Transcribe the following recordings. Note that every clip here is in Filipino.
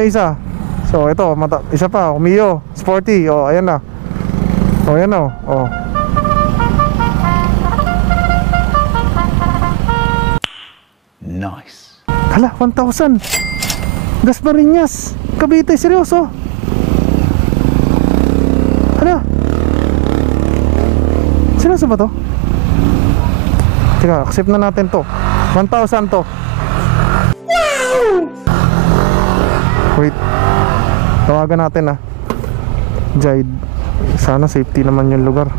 isa. So ito, isa pa, Mio, sporty. Oh, ayan na. Oh, ayan na. Oh. Nice. Hala, 1,000. Dasmariñas, Cavite, seryoso. Hala. Seryoso ba to? Teka, accept na natin to. 1,000 to. Wait, tawagan natin Jide. Sana safety naman yung lugar.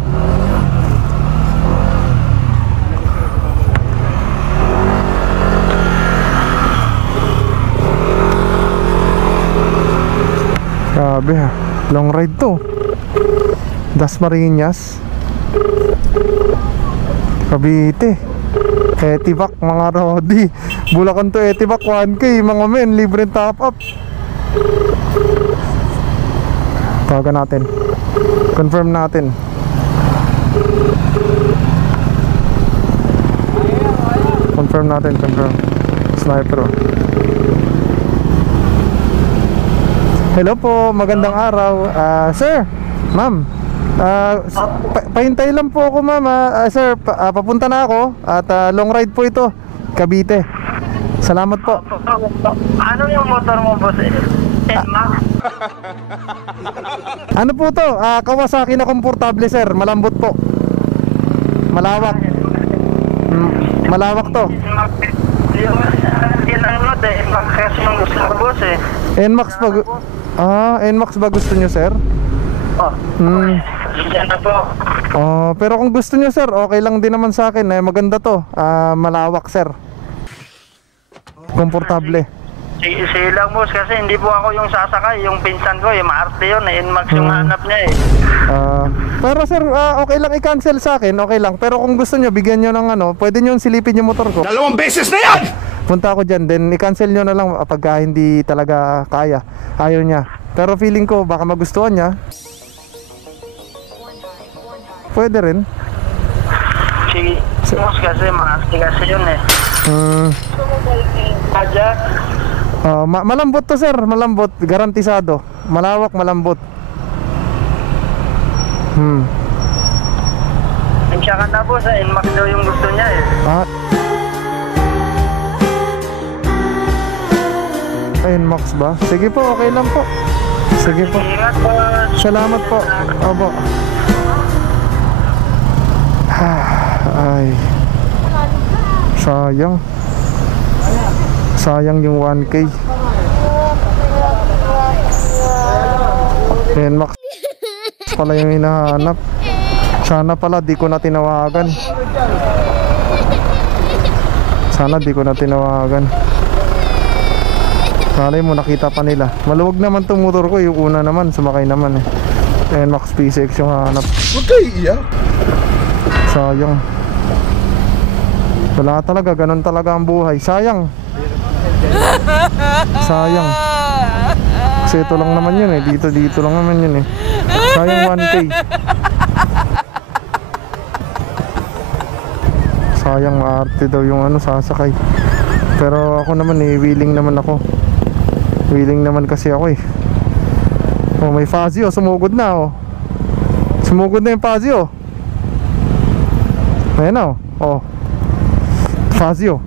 Grabe long ride to. Dasmariñas, Cavite, Etivac mga Rodi. Bulacan to Etivac 1K mga men, libre top up. Tawagan natin, confirm natin. Confirm natin, confirm. Sniper. Hello po, magandang araw. Sir, ma'am, pahintay lang po ako ma'am. Sir, papunta na ako. At long ride po ito, Cavite. Salamat po. Ano yung motor mo, boss? Enmax? Ano po to? Kawasaki na komportable sir, malambot po. Malawak. Malawak to. Yung ano to, Enmax kasi yung gusto ko, boss Nmax pa. Nmax ba gusto nyo sir? Yan na po. Pero kung gusto nyo sir, okay lang din naman sa akin. Maganda to, malawak sir. Komportable. Sige lang, boss, kasi hindi po ako yung sasakay. Yung pinsan ko, yung maarte yun, Nmax yung hanap niya Pero sir, okay lang i-cancel sa akin, okay lang. Pero kung gusto nyo, bigyan nyo ng pwede nyo silipin yung motor ko. 2 beses na yan! Punta ako dyan, then i-cancel nyo na lang pagka hindi talaga kaya. Ayaw niya. Pero feeling ko baka magustuhan niya. Pwede rin. Sige, boss, kasi maarte kasi yun Jack. Malambot to sir, malambot, garantisado. Malawak, malambot. Siya ka na, boss, Nmax daw yung gusto niya Nmax ba? Sige po, okay lang po. Sige po. Ingat po. Salamat po. Opo. Ay. Sayang. Sayang yung 1K. Nmax pala yung hinahanap. Sana pala di ko na tinawagan. Sana di ko na tinawagan. Malay mo nakita pa nila. Maluwag naman tong motor ko. Yung una naman, sumakay naman Nmax PCX yung hanap. Huwag kayo iyak. Sayang. Wala talaga, ganun talaga ang buhay. Sayang. Sayang. Kasi ito lang naman yun dito lang naman yun Sayang 1K. Sayang, maarte daw yung sasakay. Pero ako naman willing naman ako. Willing naman kasi ako may Fazio, sumugod na Sumugod na yung Fazio. Ayan Fazio.